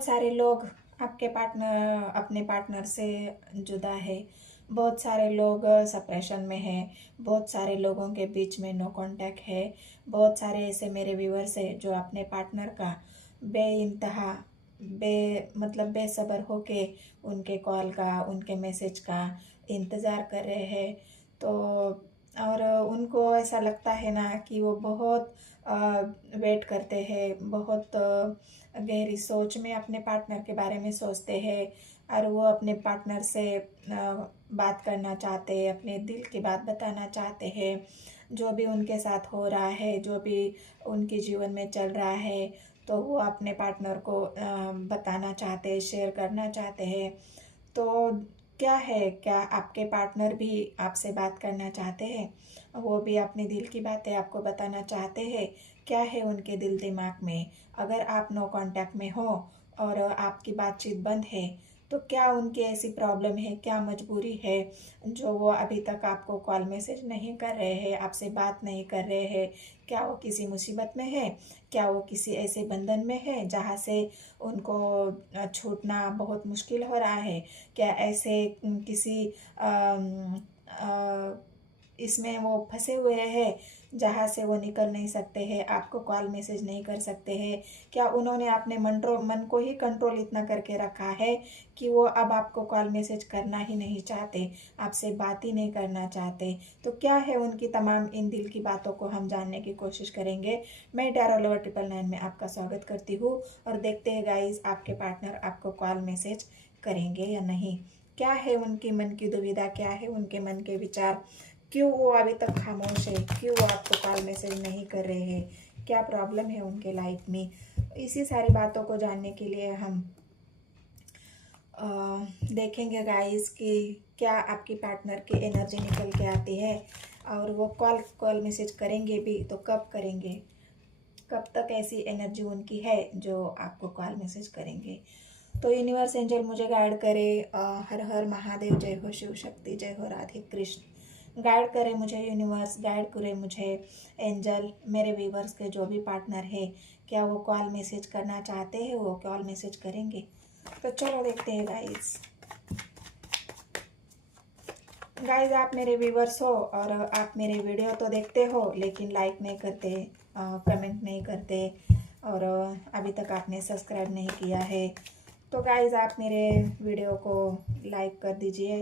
बहुत सारे लोग आपके पार्टनर अपने पार्टनर से जुदा है। बहुत सारे लोग सप्रेशन में है। बहुत सारे लोगों के बीच में नो कांटेक्ट है। बहुत सारे ऐसे मेरे व्यूअर्स है जो अपने पार्टनर का बेइंतहा मतलब बेसब्र होके उनके कॉल का उनके मैसेज का इंतज़ार कर रहे हैं। तो और उनको ऐसा लगता है ना कि वो बहुत वेट करते हैं, बहुत गहरी सोच में अपने पार्टनर के बारे में सोचते हैं और वो अपने पार्टनर से बात करना चाहते हैं, अपने दिल की बात बताना चाहते हैं। जो भी उनके साथ हो रहा है, जो भी उनके जीवन में चल रहा है, तो वो अपने पार्टनर को बताना चाहते हैं, शेयर करना चाहते हैं। तो क्या है, क्या आपके पार्टनर भी आपसे बात करना चाहते हैं? वो भी अपने दिल की बातें आपको बताना चाहते हैं? क्या है उनके दिल दिमाग में? अगर आप नो कांटेक्ट में हो और आपकी बातचीत बंद है, तो क्या उनकी ऐसी प्रॉब्लम है, क्या मजबूरी है जो वो अभी तक आपको कॉल मैसेज नहीं कर रहे हैं, आपसे बात नहीं कर रहे हैं? क्या वो किसी मुसीबत में है? क्या वो किसी ऐसे बंधन में है जहाँ से उनको छूटना बहुत मुश्किल हो रहा है? क्या ऐसे किसी इसमें वो फंसे हुए हैं जहाँ से वो निकल नहीं सकते हैं, आपको कॉल मैसेज नहीं कर सकते हैं? क्या उन्होंने अपने मन को ही कंट्रोल इतना करके रखा है कि वो अब आपको कॉल मैसेज करना ही नहीं चाहते, आपसे बात ही नहीं करना चाहते? तो क्या है उनकी तमाम इन दिल की बातों को हम जानने की कोशिश करेंगे। मैं टैरो लवर 999 में आपका स्वागत करती हूँ और देखते हैं गाइस आपके पार्टनर आपको कॉल मैसेज करेंगे या नहीं। क्या है उनकी मन की दुविधा, क्या है उनके मन के विचार, क्यों वो अभी तक खामोश है, क्यों वो आपको कॉल मैसेज नहीं कर रहे हैं, क्या प्रॉब्लम है उनके लाइफ में? इसी सारी बातों को जानने के लिए हम देखेंगे गाइस कि क्या आपकी पार्टनर की एनर्जी निकल के आती है और वो कॉल मैसेज करेंगे भी तो कब करेंगे, कब तक ऐसी एनर्जी उनकी है जो आपको कॉल मैसेज करेंगे। तो यूनिवर्स एंजल मुझे गाइड करे। हर हर महादेव, जय हो शिव शक्ति, जय हो राधे कृष्ण। गाइड करे मुझे यूनिवर्स, गाइड करे मुझे एंजल। मेरे व्यूवर्स के जो भी पार्टनर है, क्या वो कॉल मैसेज करना चाहते हैं, वो कॉल मैसेज करेंगे? तो चलो देखते हैं गाइस। गाइस आप मेरे व्यूवर्स हो और आप मेरे वीडियो तो देखते हो लेकिन लाइक नहीं करते, कमेंट नहीं करते और अभी तक आपने सब्सक्राइब नहीं किया है। तो गाइस आप मेरे वीडियो को लाइक कर दीजिए।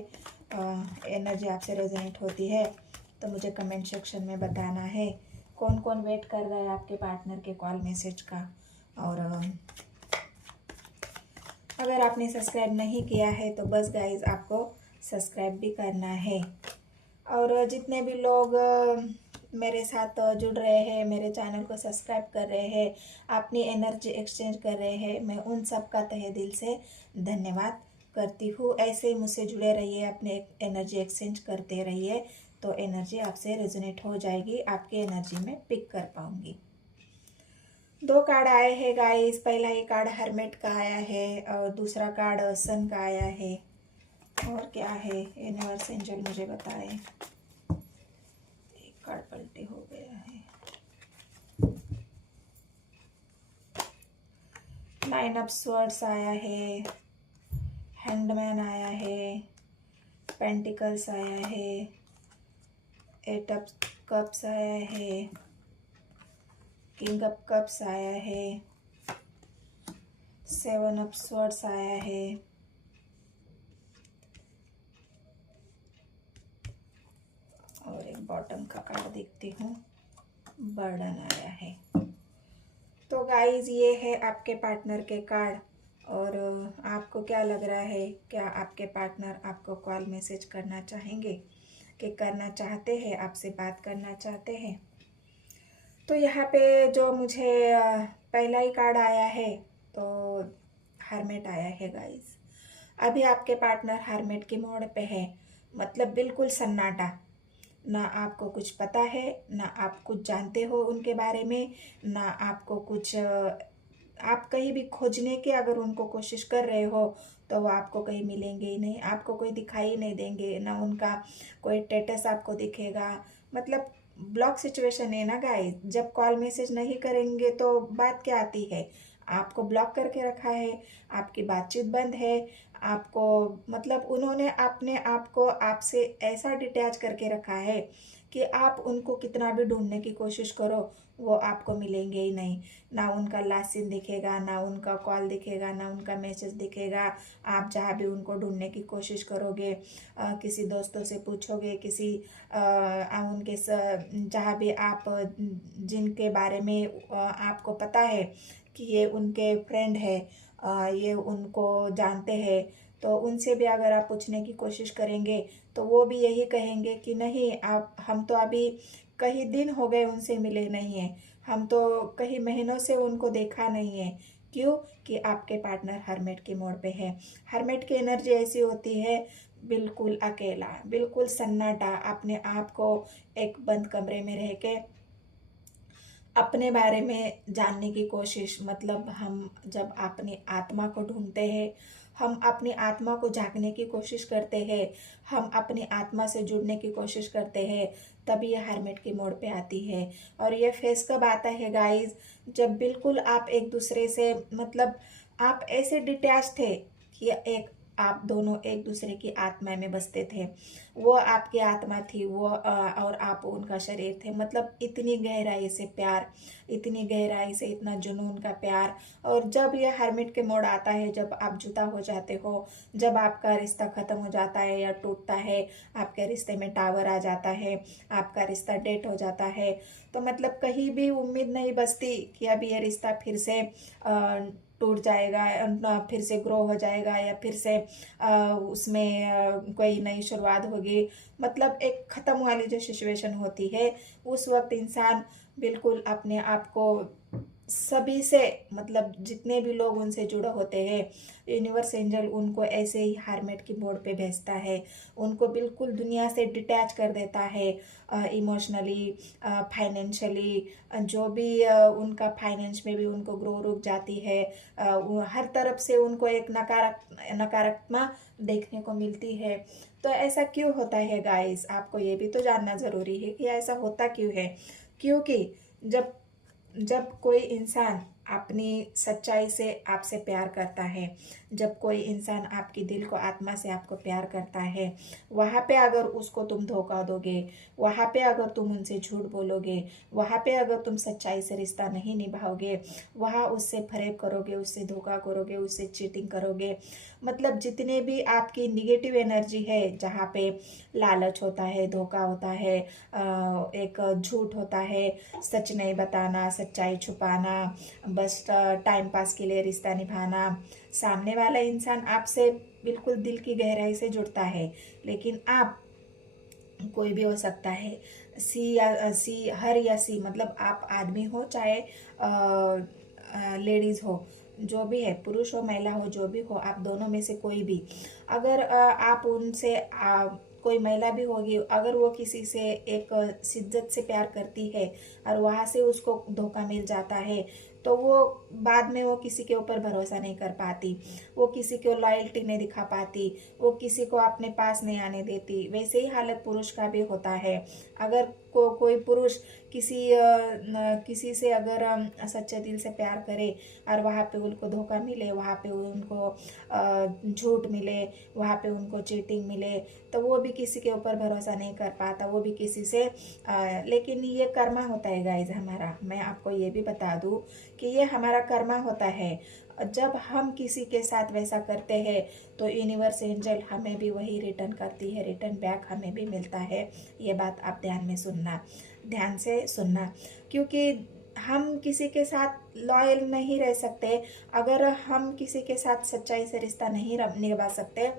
एनर्जी आपसे रेजोनेट होती है तो मुझे कमेंट सेक्शन में बताना है कौन कौन वेट कर रहा है आपके पार्टनर के कॉल मैसेज का। और अगर आपने सब्सक्राइब नहीं किया है तो बस गाइस आपको सब्सक्राइब भी करना है। और जितने भी लोग मेरे साथ जुड़ रहे हैं, मेरे चैनल को सब्सक्राइब कर रहे हैं, अपनी एनर्जी एक्सचेंज कर रहे हैं, मैं उन सब का तहे दिल से धन्यवाद करती हूँ। ऐसे ही मुझसे जुड़े रहिए, अपने एनर्जी एक्सचेंज करते रहिए तो एनर्जी आपसे रेजोनेट हो जाएगी, आपकी एनर्जी में पिक कर पाऊँगी। 2 कार्ड आए हैं गाइस। पहला ही कार्ड हर्मिट का आया है और दूसरा कार्ड सन का आया है। और क्या है यूनिवर्स एंजल मुझे बताए। एक कार्ड पलटी हो गया है। 9 ऑफ स्वर्ड्स आया है, हैंडमैन आया है, पेंटिकल्स आया है, 8 ऑफ कप्स आया है, किंग ऑफ कप्स आया है, 7 ऑफ स्वर्ड्स आया है, और एक बॉटम का कार्ड देखती हूँ, बर्डन आया है। तो गाइस ये है आपके पार्टनर के कार्ड। और आपको क्या लग रहा है, क्या आपके पार्टनर आपको कॉल मैसेज करना चाहेंगे, कि करना चाहते हैं, आपसे बात करना चाहते हैं? तो यहाँ पे जो मुझे पहला ही कार्ड आया है तो हर्मिट आया है गाइस। अभी आपके पार्टनर हर्मिट की मोड़ पे है, मतलब बिल्कुल सन्नाटा। ना आपको कुछ पता है, ना आप कुछ जानते हो उनके बारे में, ना आपको कुछ आप कहीं भी खोजने की अगर उनको कोशिश कर रहे हो तो वो आपको कहीं मिलेंगे ही नहीं, आपको कोई दिखाई नहीं देंगे, ना उनका कोई स्टेटस आपको दिखेगा। मतलब ब्लॉक सिचुएशन है ना गाइस। जब कॉल मैसेज नहीं करेंगे तो बात क्या आती है, आपको ब्लॉक करके रखा है, आपकी बातचीत बंद है, आपको मतलब उन्होंने अपने आप को आपसे ऐसा डिटैच करके रखा है कि आप उनको कितना भी ढूंढने की कोशिश करो, वो आपको मिलेंगे ही नहीं। ना उनका लास्ट सीन दिखेगा, ना उनका कॉल दिखेगा, ना उनका मैसेज दिखेगा। आप जहाँ भी उनको ढूंढने की कोशिश करोगे, किसी दोस्तों से पूछोगे, किसी उनके जहाँ भी आप जिनके बारे में आपको पता है कि ये उनके फ्रेंड है, ये उनको जानते हैं, तो उनसे भी अगर आप पूछने की कोशिश करेंगे तो वो भी यही कहेंगे कि नहीं, आप हम तो अभी कई दिन हो गए उनसे मिले नहीं हैं, हम तो कई महीनों से उनको देखा नहीं है। क्यों? कि आपके पार्टनर हरमेट के मोड पे है। हरमेट की एनर्जी ऐसी होती है, बिल्कुल अकेला, बिल्कुल सन्नाटा, अपने आप को एक बंद कमरे में रह के अपने बारे में जानने की कोशिश, मतलब हम जब अपनी आत्मा को ढूंढते हैं, हम अपनी आत्मा को झांकने की कोशिश करते हैं, हम अपनी आत्मा से जुड़ने की कोशिश करते हैं, तभी ये हर्मिट की मोड पे आती है। और ये फेस कब आता है गाइस? जब बिल्कुल आप एक दूसरे से मतलब आप ऐसे डिटैच थे कि एक आप दोनों एक दूसरे की आत्मा में बसते थे। वो आपकी आत्मा थी, वो और आप उनका शरीर थे। मतलब इतनी गहराई से प्यार, इतनी गहराई से इतना जुनून का प्यार। और जब ये हर्मिट के मोड़ आता है, जब आप जुदा हो जाते हो, जब आपका रिश्ता खत्म हो जाता है या टूटता है, आपके रिश्ते में टावर आ जाता है, आपका रिश्ता डेट हो जाता है, तो मतलब कहीं भी उम्मीद नहीं बचती कि अब ये रिश्ता फिर से टूट जाएगा, फिर से ग्रो हो जाएगा, या फिर से उसमें कोई नई शुरुआत होगी। मतलब एक ख़त्म वाली जो सिचुएशन होती है, उस वक्त इंसान बिल्कुल अपने आप को सभी से, मतलब जितने भी लोग उनसे जुड़े होते हैं, यूनिवर्स एंजल उनको ऐसे ही हार्मेट की मोड पे भेजता है। उनको बिल्कुल दुनिया से डिटैच कर देता है, इमोशनली, फाइनेंशियली, जो भी उनका फाइनेंस में भी उनको ग्रो रुक जाती है। हर तरफ से उनको एक नकारात्मक देखने को मिलती है। तो ऐसा क्यों होता है गाइस? आपको ये भी तो जानना ज़रूरी है कि ऐसा होता क्यों है। क्योंकि जब जब कोई इंसान अपनी सच्चाई से आपसे प्यार करता है, जब कोई इंसान आपकी दिल को आत्मा से आपको प्यार करता है, वहाँ पे अगर उसको तुम धोखा दोगे, वहाँ पे अगर तुम उनसे झूठ बोलोगे, वहाँ पे अगर तुम सच्चाई से रिश्ता नहीं निभाओगे, वहाँ उससे फरेब करोगे, उससे धोखा करोगे, उससे चीटिंग करोगे, मतलब जितने भी आपकी निगेटिव एनर्जी है, जहाँ पे लालच होता है, धोखा होता है, एक झूठ होता है, सच नहीं बताना, सच्चाई छुपाना, बस टाइम पास के लिए रिश्ता निभाना। सामने वाला इंसान आपसे बिल्कुल दिल की गहराई से जुड़ता है, लेकिन आप कोई भी हो सकता है, सी या सी, हर या सी, मतलब आप आदमी हो चाहे लेडीज़ हो, जो भी है, पुरुष हो महिला हो, जो भी हो, आप दोनों में से कोई भी, अगर आप उनसे कोई महिला भी होगी, अगर वो किसी से एक शिद्दत से प्यार करती है और वहाँ से उसको धोखा मिल जाता है, तो वो बाद में वो किसी के ऊपर भरोसा नहीं कर पाती, वो किसी को लॉयल्टी नहीं दिखा पाती, वो किसी को अपने पास नहीं आने देती। वैसे ही हालत पुरुष का भी होता है। अगर कोई पुरुष किसी से अगर सच्चे दिल से प्यार करे और वहाँ पे उनको धोखा मिले, वहाँ पे उनको झूठ मिले, वहाँ पे उनको चीटिंग मिले, तो वो भी किसी के ऊपर भरोसा नहीं कर पाता, वो भी किसी से लेकिन ये कर्मा होता है गाइज हमारा। मैं आपको ये भी बता दूँ कि ये हमारा कर्मा होता है। जब हम किसी के साथ वैसा करते हैं तो यूनिवर्स एंजल हमें भी वही रिटर्न करती है, रिटर्न बैक हमें भी मिलता है। ये बात आप ध्यान से सुनना, क्योंकि हम किसी के साथ लॉयल नहीं रह सकते। अगर हम किसी के साथ सच्चाई से रिश्ता नहीं निभा सकते,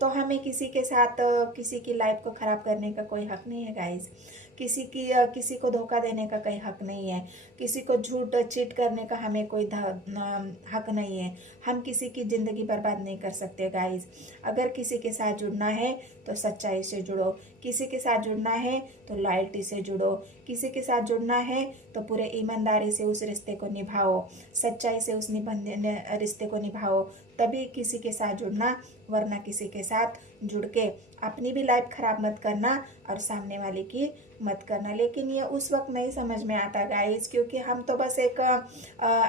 तो हमें किसी के साथ किसी की लाइफ को ख़राब करने का कोई हक नहीं है गाइज। किसी को धोखा देने का कोई हक नहीं है, किसी को झूठ चीट करने का हमें कोई हक नहीं है। हम किसी की ज़िंदगी बर्बाद नहीं कर सकते गाइज। अगर किसी के साथ जुड़ना है तो सच्चाई से जुड़ो, किसी के साथ जुड़ना है तो लॉयल्टी से जुड़ो, किसी के साथ जुड़ना है तो पूरे ईमानदारी से उस रिश्ते को निभाओ, सच्चाई से उस रिश्ते को निभाओ, तभी किसी के साथ जुड़ना, वरना किसी के साथ जुड़ के अपनी भी लाइफ खराब मत करना और सामने वाले की मत करना। लेकिन ये उस वक्त नहीं समझ में आता गाइस, क्योंकि हम तो बस एक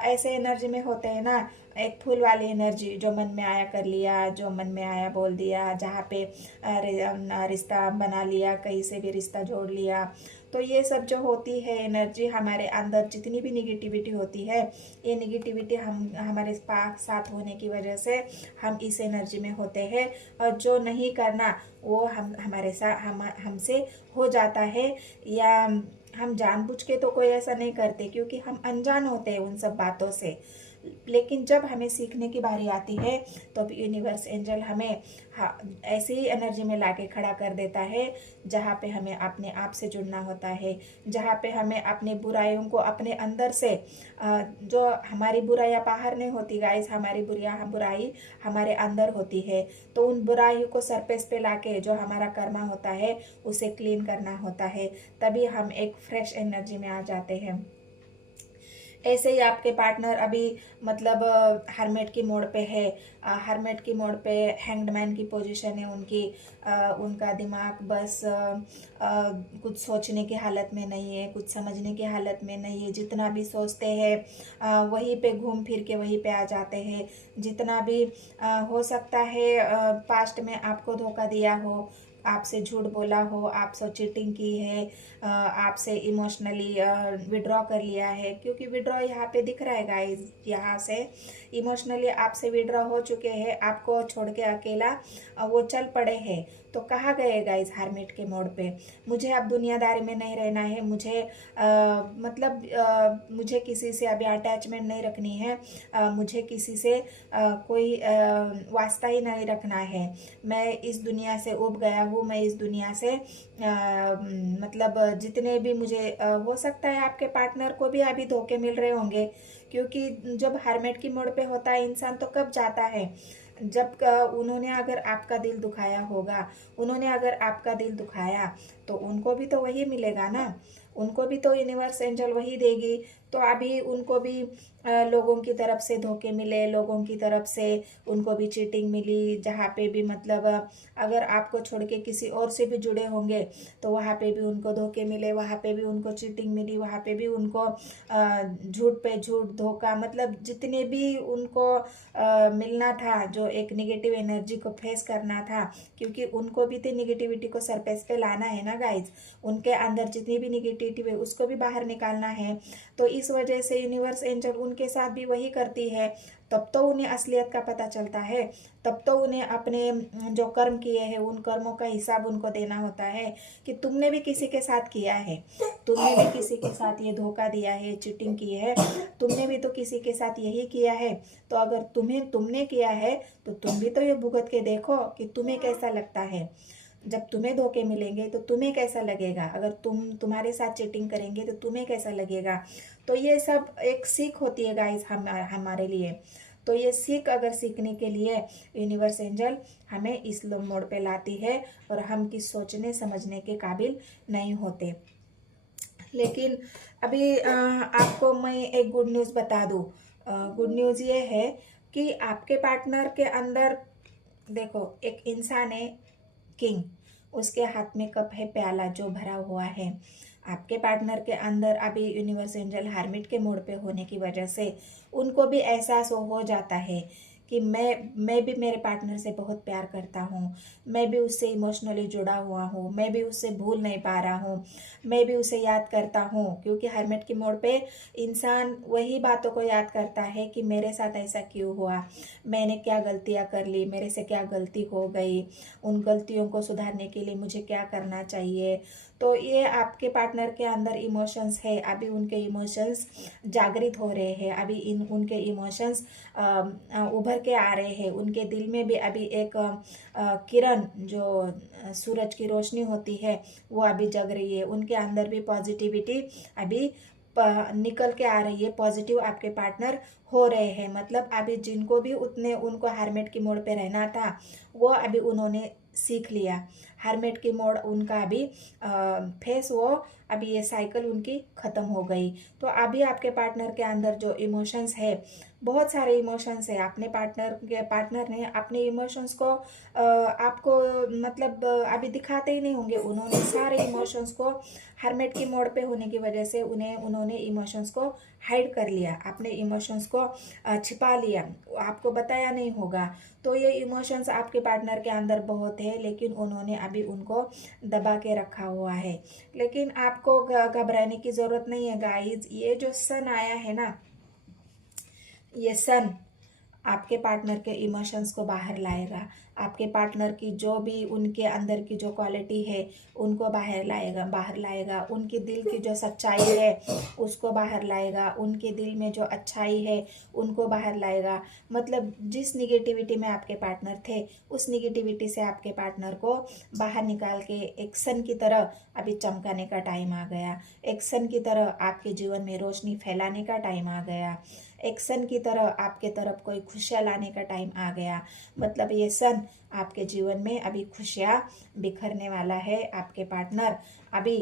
ऐसे एनर्जी में होते हैं ना, एक फूल वाली एनर्जी, जो मन में आया कर लिया, जो मन में आया बोल दिया, जहाँ पे रिश्ता बना लिया, कहीं से भी रिश्ता जोड़ लिया। तो ये सब जो होती है एनर्जी हमारे अंदर, जितनी भी निगेटिविटी होती है, ये निगेटिविटी हम हमारे साथ होने की वजह से हम इस एनर्जी में होते हैं। और जो नहीं करना वो हमारे साथ हमसे हो जाता है, या हम जानबूझ के तो कोई ऐसा नहीं करते, क्योंकि हम अनजान होते हैं उन सब बातों से। लेकिन जब हमें सीखने की बारी आती है तो यूनिवर्स एंजल हमें ऐसी ही एनर्जी में लाके खड़ा कर देता है, जहाँ पे हमें अपने आप से जुड़ना होता है, जहाँ पे हमें अपने बुराइयों को अपने अंदर से, जो हमारी बुराइयाँ बाहर नहीं होती गाइस, हमारी बुराई हमारे अंदर होती है। तो उन बुराइयों को सरफेस पे लाके जो हमारा कर्मा होता है उसे क्लीन करना होता है, तभी हम एक फ्रेश एनर्जी में आ जाते हैं। ऐसे ही आपके पार्टनर अभी मतलब हरमेट की मोड़ पे है, हरमेट की मोड़ पे हैंग्ड मैन की पोजीशन है उनकी। उनका दिमाग बस कुछ सोचने की हालत में नहीं है, कुछ समझने की हालत में नहीं है। जितना भी सोचते हैं वहीं पे घूम फिर के वहीं पे आ जाते हैं। जितना भी हो सकता है पास्ट में आपको धोखा दिया हो, आपसे झूठ बोला हो, आपसे चीटिंग की है, आपसे इमोशनली विड्रॉ कर लिया है, क्योंकि विड्रॉ यहाँ पे दिख रहा है गाइस, यहाँ से इमोशनली आपसे विड्रॉ हो चुके हैं, आपको छोड़ के अकेला वो चल पड़े हैं। तो कहाँ गए गाइस हरमिट के मोड़ पे? मुझे अब दुनियादारी में नहीं रहना है, मुझे मुझे किसी से अभी अटैचमेंट नहीं रखनी है, मुझे किसी से कोई वास्ता ही नहीं रखना है। मैं इस दुनिया से उब गया हूँ, मैं इस दुनिया से मतलब जितने भी मुझे हो सकता है आपके पार्टनर को भी अभी धोखे मिल रहे होंगे, क्योंकि जब हरमेट की मोड़ पे होता है इंसान तो कब जाता है, जब उन्होंने अगर आपका दिल दुखाया होगा, उन्होंने अगर आपका दिल दुखाया तो उनको भी तो वही मिलेगा ना, उनको भी तो यूनिवर्स एंजल वही देगी। तो अभी उनको भी लोगों की तरफ से धोखे मिले, लोगों की तरफ से उनको भी चीटिंग मिली, जहाँ पे भी मतलब अगर आपको छोड़ के किसी और से भी जुड़े होंगे तो वहाँ पे भी उनको धोखे मिले, वहाँ पे भी उनको चीटिंग मिली, वहाँ पे भी उनको झूठ पे झूठ, धोखा, मतलब जितने भी उनको मिलना था, जो एक निगेटिव एनर्जी को फेस करना था, क्योंकि उनको भी तो निगेटिविटी को सरफेस पे लाना है ना गाइज, उनके अंदर जितनी भी निगेटिविटी है उसको भी बाहर निकालना है। तो इस वजह से यूनिवर्स एंजल उनके साथ भी वही करती है। तब तो उन्हें असलियत का पता चलता है, तब तो उन्हें अपने जो कर्म किए हैं उन कर्मों का हिसाब उनको देना होता है, कि तुमने भी किसी के साथ किया है, तुमने भी किसी के साथ ये धोखा दिया है, चीटिंग की है, तुमने भी तो किसी के साथ यही किया है। तो अगर तुमने किया है तो तुम भी तो ये भुगत के देखो कि तुम्हें कैसा लगता है। जब तुम्हें धोखे मिलेंगे तो तुम्हें कैसा लगेगा, अगर तुम्हारे साथ चीटिंग करेंगे तो तुम्हें कैसा लगेगा। तो ये सब एक सीख होती है गाइस हमारे लिए। तो ये सीख अगर सीखने के लिए यूनिवर्स एंजल हमें इस मोड़ पे लाती है, और हम किस सोचने समझने के काबिल नहीं होते। लेकिन अभी आपको मैं एक गुड न्यूज़ बता दूँ। गुड न्यूज़ ये है कि आपके पार्टनर के अंदर देखो, एक इंसान है किंग, उसके हाथ में कप है प्याला जो भरा हुआ है। आपके पार्टनर के अंदर अभी यूनिवर्स एंजल हार्मिट के मोड़ पे होने की वजह से उनको भी एहसास हो जाता है कि मैं भी मेरे पार्टनर से बहुत प्यार करता हूँ, मैं भी उससे इमोशनली जुड़ा हुआ हूँ, मैं भी उससे भूल नहीं पा रहा हूँ, मैं भी उसे याद करता हूँ। क्योंकि हरमेट की मोड़ पे इंसान वही बातों को याद करता है कि मेरे साथ ऐसा क्यों हुआ, मैंने क्या गलतियाँ कर ली, मेरे से क्या गलती हो गई, उन गलतियों को सुधारने के लिए मुझे क्या करना चाहिए। तो ये आपके पार्टनर के अंदर इमोशंस है, अभी उनके इमोशंस जागृत हो रहे हैं, अभी उनके इमोशंस उभर के आ रहे हैं। उनके दिल में भी अभी एक किरण, जो सूरज की रोशनी होती है, वो अभी जग रही है। उनके अंदर भी पॉजिटिविटी अभी निकल के आ रही है, पॉजिटिव आपके पार्टनर हो रहे हैं। मतलब अभी जिनको भी उनको हरमेट की मोड़ पे रहना था वो अभी उन्होंने सीख लिया। हरमेट की मोड़ उनका अभी फेस, वो अभी ये साइकिल उनकी ख़त्म हो गई। तो अभी आपके पार्टनर के अंदर जो इमोशंस है बहुत सारे इमोशंस है। अपने पार्टनर ने अपने इमोशंस को आपको मतलब अभी दिखाते ही नहीं होंगे। उन्होंने सारे इमोशंस को हरमेट की मोड़ पे होने की वजह से उन्होंने इमोशंस को हाइड कर लिया, अपने इमोशंस को छिपा लिया, आपको बताया नहीं होगा। तो ये इमोशंस आपके पार्टनर के अंदर बहुत है, लेकिन उन्होंने अभी उनको दबा के रखा हुआ है। लेकिन आपको घबराने की ज़रूरत नहीं है गाइज। ये जो सन आया है ना, ये सन आपके पार्टनर के इमोशंस को बाहर लाएगा। आपके पार्टनर की जो भी उनके अंदर की जो क्वालिटी है उनको बाहर लाएगा। उनके दिल की जो सच्चाई है उसको बाहर लाएगा। उनके दिल में जो अच्छाई है उनको बाहर लाएगा। मतलब जिस निगेटिविटी में आपके पार्टनर थे उस निगेटिविटी से आपके पार्टनर को बाहर निकाल के एक सन की तरह अभी चमकाने का टाइम आ गया। एक सन की तरह आपके जीवन में रोशनी फैलाने का टाइम आ गया। एक सन की तरह आपके तरफ कोई खुशियाँ लाने का टाइम आ गया। मतलब ये सन आपके जीवन में अभी खुशियाँ बिखरने वाला है। आपके पार्टनर अभी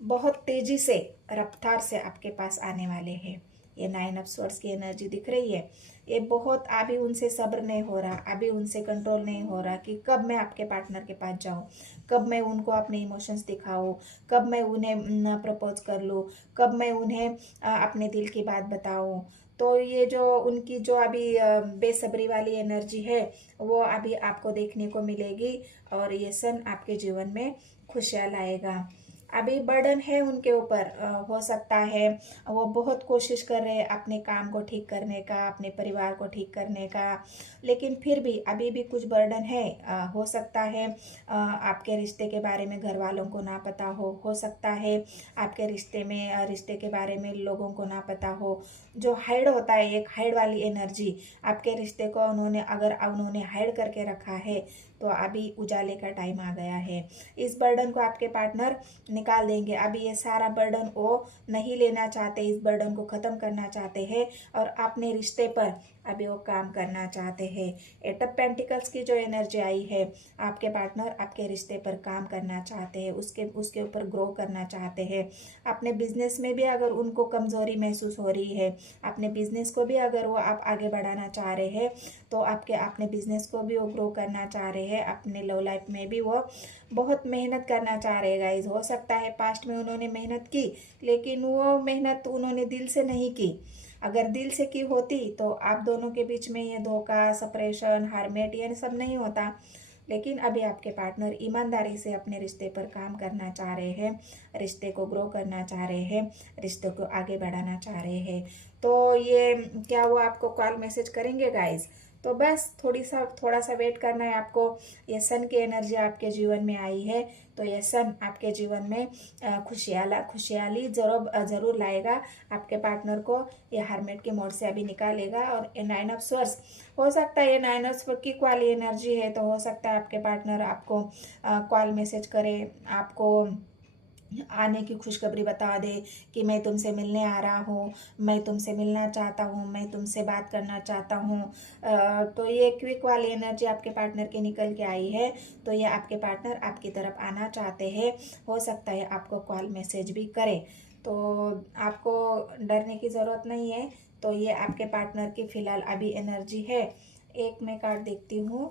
बहुत तेजी से, रफ्तार से आपके पास आने वाले हैं। ये 9 ऑफ स्वॉर्ड्स की एनर्जी दिख रही है। ये बहुत अभी उनसे सब्र नहीं हो रहा, अभी उनसे कंट्रोल नहीं हो रहा कि कब मैं आपके पार्टनर के पास जाऊं, कब मैं उनको अपने इमोशंस दिखाऊं, कब मैं उन्हें प्रपोज कर लूं, कब मैं उन्हें अपने दिल की बात बताऊं। तो ये जो उनकी जो अभी बेसब्री वाली एनर्जी है वो अभी आपको देखने को मिलेगी। और ये सन आपके जीवन में खुशियाँ लाएगा। अभी बर्डन है उनके ऊपर, हो सकता है वो बहुत कोशिश कर रहे हैं अपने काम को ठीक करने का, अपने परिवार को ठीक करने का, लेकिन फिर भी अभी भी कुछ बर्डन है। हो सकता है आपके रिश्ते के बारे में घर वालों को ना पता हो सकता है आपके रिश्ते के बारे में लोगों को ना पता हो। जो हाइड होता है, एक हाइड वाली एनर्जी आपके रिश्ते को उन्होंने हाइड करके रखा है, तो अभी उजाले का टाइम आ गया है। इस बर्डन को आपके पार्टनर निकाल देंगे। अभी ये सारा बर्डन वो नहीं लेना चाहते, इस बर्डन को ख़त्म करना चाहते हैं और अपने रिश्ते पर अभी वो काम करना चाहते हैं। एट ऑफ पेंटिकल्स की जो एनर्जी आई है, आपके पार्टनर आपके रिश्ते पर काम करना चाहते हैं, उसके ऊपर ग्रो करना चाहते हैं। अपने बिजनेस में भी अगर उनको कमज़ोरी महसूस हो रही है, अपने बिजनेस को भी अगर वो आप आगे बढ़ाना चाह रहे हैं, तो आपके अपने बिजनेस को भी वो ग्रो करना चाह रहे हैं। अपने लव लाइफ में भी वो बहुत मेहनत करना चाह रहे गाइज। हो सकता है पास्ट में उन्होंने मेहनत की, लेकिन वो मेहनत उन्होंने दिल से नहीं की। अगर दिल से की होती तो आप दोनों के बीच में ये धोखा, सेपरेशन, हारमेट ये सब नहीं होता। लेकिन अभी आपके पार्टनर ईमानदारी से अपने रिश्ते पर काम करना चाह रहे हैं, रिश्ते को ग्रो करना चाह रहे हैं, रिश्ते को आगे बढ़ाना चाह रहे हैं। तो ये क्या वो आपको कॉल मैसेज करेंगे गाइज? तो बस थोड़ा सा वेट करना है आपको। ये सन की एनर्जी आपके जीवन में आई है, तो ये सन आपके जीवन में खुशहाली ज़रूर लाएगा। आपके पार्टनर को ये हरमेट के मोड से अभी निकालेगा। और ये 9 ऑफ स्वॉर्ड्स, हो सकता है ये 9 ऑफ स्वॉर्ड्स की वाली एनर्जी है, तो हो सकता है आपके पार्टनर आपको कॉल मैसेज करे, आपको आने की खुशखबरी बता दे कि मैं तुमसे मिलने आ रहा हूँ, मैं तुमसे मिलना चाहता हूँ, मैं तुमसे बात करना चाहता हूँ। तो ये क्विक वाली एनर्जी आपके पार्टनर के निकल के आई है, तो ये आपके पार्टनर आपकी तरफ आना चाहते हैं। हो सकता है आपको कॉल मैसेज भी करे, तो आपको डरने की ज़रूरत नहीं है। तो ये आपके पार्टनर की फ़िलहाल अभी एनर्जी है। एक मैं कार्ड देखती हूँ।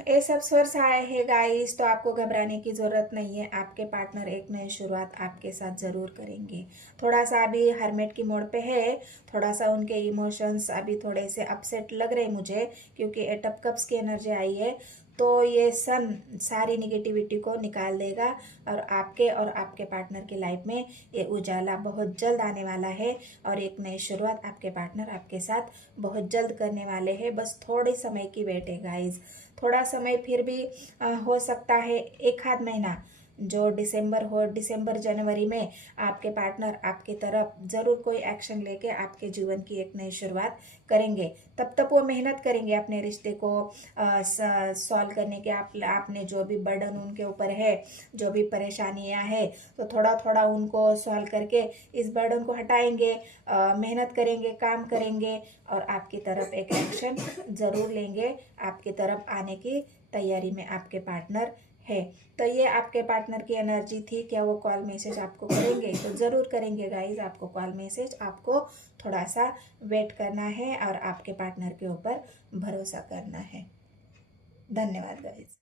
ये सब सोर्स आए हैं गाइस, तो आपको घबराने की ज़रूरत नहीं है। आपके पार्टनर एक नई शुरुआत आपके साथ ज़रूर करेंगे। थोड़ा सा अभी हरमेट की मोड़ पे है, थोड़ा सा उनके इमोशंस अभी थोड़े से अपसेट लग रहे मुझे, क्योंकि 8 ऑफ कप्स की एनर्जी आई है। तो ये सन सारी निगेटिविटी को निकाल देगा और आपके पार्टनर की लाइफ में ये उजाला बहुत जल्द आने वाला है। और एक नई शुरुआत आपके पार्टनर आपके साथ बहुत जल्द करने वाले हैं। बस थोड़े समय की वेट है गाइज, थोड़ा समय फिर भी हो सकता है, एक आध महीना जो दिसंबर जनवरी में आपके पार्टनर आपकी तरफ ज़रूर कोई एक्शन लेके आपके जीवन की एक नई शुरुआत करेंगे। तब तक वो मेहनत करेंगे अपने रिश्ते को सॉल्व करने के। आपने जो भी बर्डन उनके ऊपर है, जो भी परेशानियां है, तो थोड़ा थोड़ा उनको सॉल्व करके इस बर्डन को हटाएंगे, मेहनत करेंगे, काम करेंगे और आपकी तरफ एक एक्शन ज़रूर लेंगे। आपकी तरफ आने की तैयारी में आपके पार्टनर है। तो ये आपके पार्टनर की एनर्जी थी। क्या वो कॉल मैसेज आपको करेंगे? तो ज़रूर करेंगे गाइज, आपको कॉल मैसेज। आपको थोड़ा सा वेट करना है और आपके पार्टनर के ऊपर भरोसा करना है। धन्यवाद गाइज।